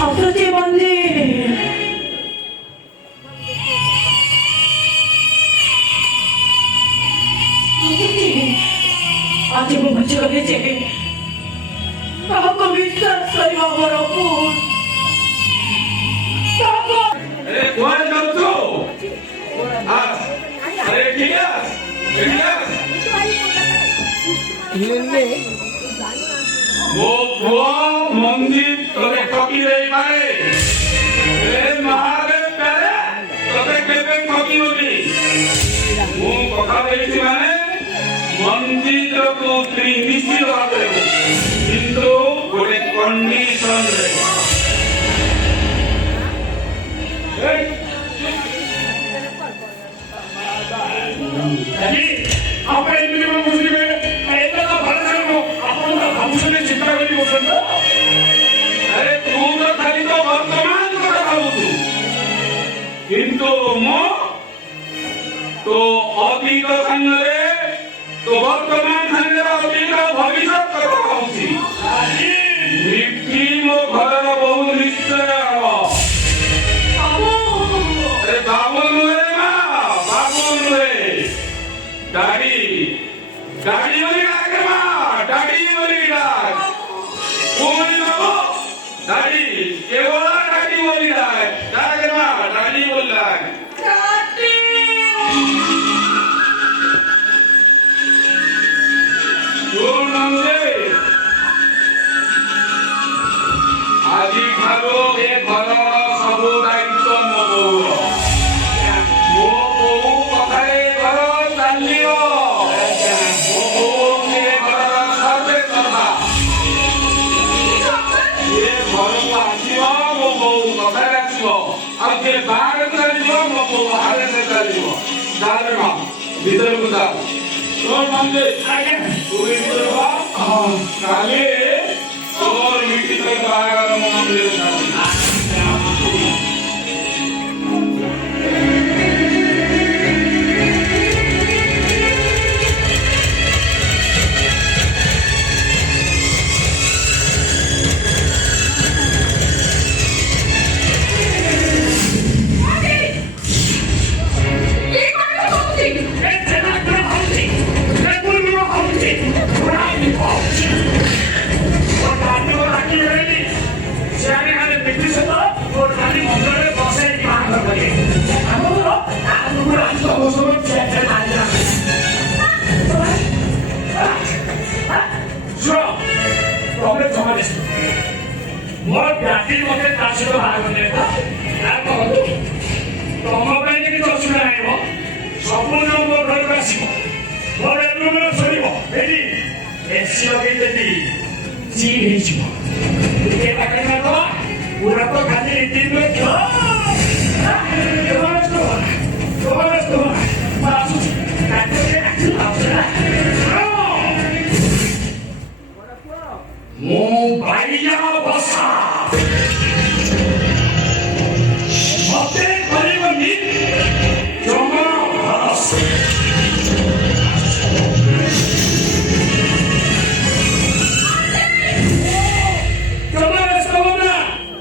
아버지 언니 아직은 문제가 되지 aku bisa saya walaupun aku Tuan Dautu. Kias. वो मंदिर तोरे ठकी रही मारे महादेव प्यारे तोरे केबे ठकी होली ମୁଁ କଥା ଦେଇଛି ମାନେ ମନ୍ଦିରକୁ ନିଶ୍ଚିତ ଭାବରେ କିନ୍ତୁ ଗୋଟେ କଣ୍ଡିସନରେ आपण एमपीला मुस्लिम आहे एकाला भाषण आपण भाषण चिंता करी बसत अरे तू तर खाली तो वर्तमान কথা ভাবুଛୁ କିନ୍ତୁ ମୁଁ तो অতীত সাଙ୍ଗরে তো বর্তমান সাଙ୍ଗরে অতীত ভবিষ্যৎ কথা ভাবুছি মিঠি ମୋ ଘରର ବହୁ ନିଶ୍ଚୟ ହବ अरे बाबू नुहे ମା ବାବୁ नुहे गाड़ी गाड़ी बोली डाके মা गाड़ी बोली डाक कोणी बाबू गाड़ी केवळ गाड़ी बोली डाके মা गाड़ी बोलला আজি ଠାରୁ ଏ ଘରର ସବୁ ଦାୟିତ୍ୱ ମୋ ବୋଉର ମୋ ବୋଉ କଥାରେ ଘର ଚାଲିବ ମୋ ବୋଉ ଏ ଘରର ସର୍ବେ ସର୍ବା ଏ ଘରକୁ ଆସିବ ମୋ ବୋଉ କଥାରେ ଆସିବ ଆଉ ଯିଏ ବାହାରେ ଚାଲିବ ମୋ ବୋଉ ବାହାରେ ଚାଲିବ ତାହେଲେ ମା ଭିତରକୁ ଯା তোর মন্দির আগে তুই বলবা কালে তোর মিটি থেকে বাহার মন্দিরে যাবি ମୋର ବ୍ୟାଟି ମତେ ତା ସହିତ ବାହାଘର ନେଇଥା ତମ ପାଇଁ କିଛି ଅସୁବିଧା ନାହିଁ ସବୁଦିନ ମୋ ଘରକୁ ଆସିବ ମୋର ରୁମ୍ରେ ଶୋଇବ ଏଠି ଏସି ଲଗେଇଦେବି ଚିଲ୍ ହେଇଯିବ ଟିକେ ପାଖରେ ମାରିଦବା ପୁରା ତ ଖାଲି ଦିନରେ ମୁଁ ବାଇଆ ବସା ମତେ କରିବନି ଜମା ଭରସା ଜମା ବ୍ୟସ୍ତ ହବ ନା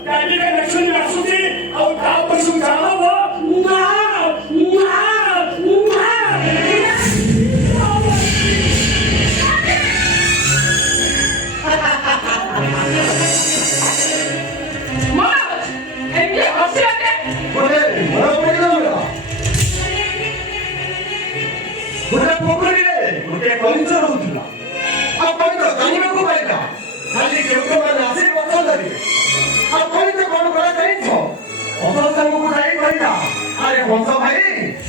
କାଲିକା ଦେଖୁଛନ୍ତି ଆସୁଛି ଆଉ ତା ପଛକୁ ଚାଲବ କଇଁଚ ରହୁଥିଲା ଆଉ କଇଁଚ ଜାଣିବାକୁ ପାଇଲା ଖାଲି କେଉଁମାନେ ଆସି ଗଛ ଧରିବେ ଆଉ କଇଁଚ କଣ କଲା ଜାଣିଛ ହଂସ ସାଙ୍ଗକୁ ଯାଇ କହିଲା ଆରେ ହଂସ ଭାଇ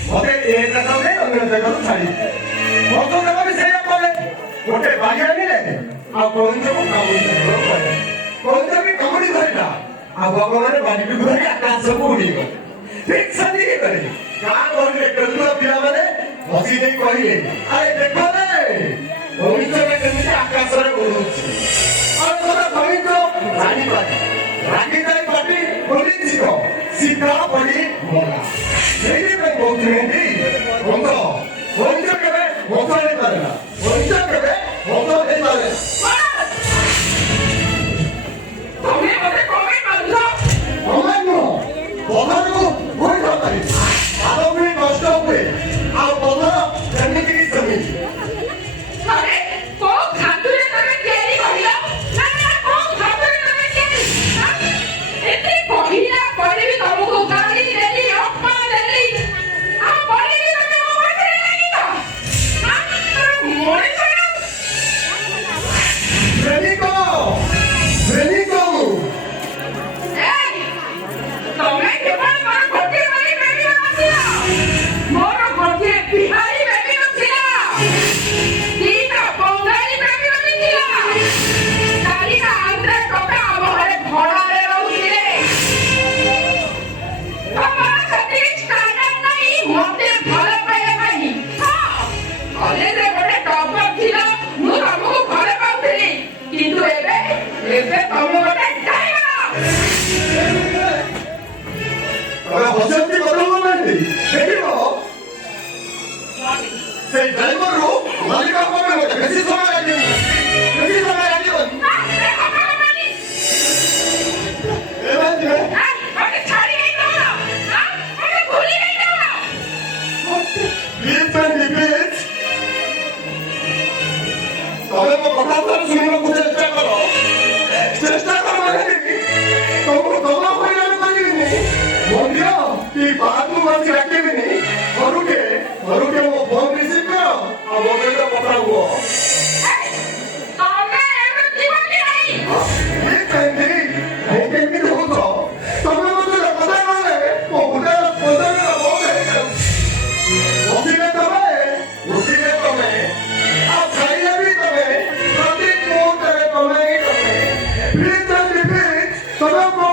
ମତେ ଏ ଜାଗାରେ ଅନ୍ୟ ଜାଗାରୁ ଛାଡ଼ି ହଂସ ଦେବ ବି ସେଇଆ କଲେ ଗୋଟେ ବାଡ଼ି ଆଣିଲେ ଆଉ କଇଁଚକୁ କାମୁଡ଼ି କଇଁଚ ବି କାମୁଡ଼ି ଧରିଲା ଆଉ ଭଗବାନ ବାଡ଼ିକୁ ଧରି ଆକାଶକୁ ଉଡ଼ିଗଲେ ଠିକ ସେତିକି କଲେ ଗାଁ ଗହଳିରେ ଖେଳୁଥିବା ପିଲାମାନେ ହସି ଦେଇ କହିଲେ ଆରେ ଦେଖ କଇଁଚଟା କେମିତି ଆକାଶରେ ଉଡୁଛି ଆଉ ତୋର କଇଁଚ ଜାଣିପାରେ ରାଗି ଯାଇ ପାଟି ଖୋଲିଯିବ ସିଧା ପଡ଼ି ମଲା ସେଇଥିପାଇଁ କହୁଛନ୍ତି କଇଁଚ କେବେ ବସାଇ ପାରେ ନା ତମେ ମୋ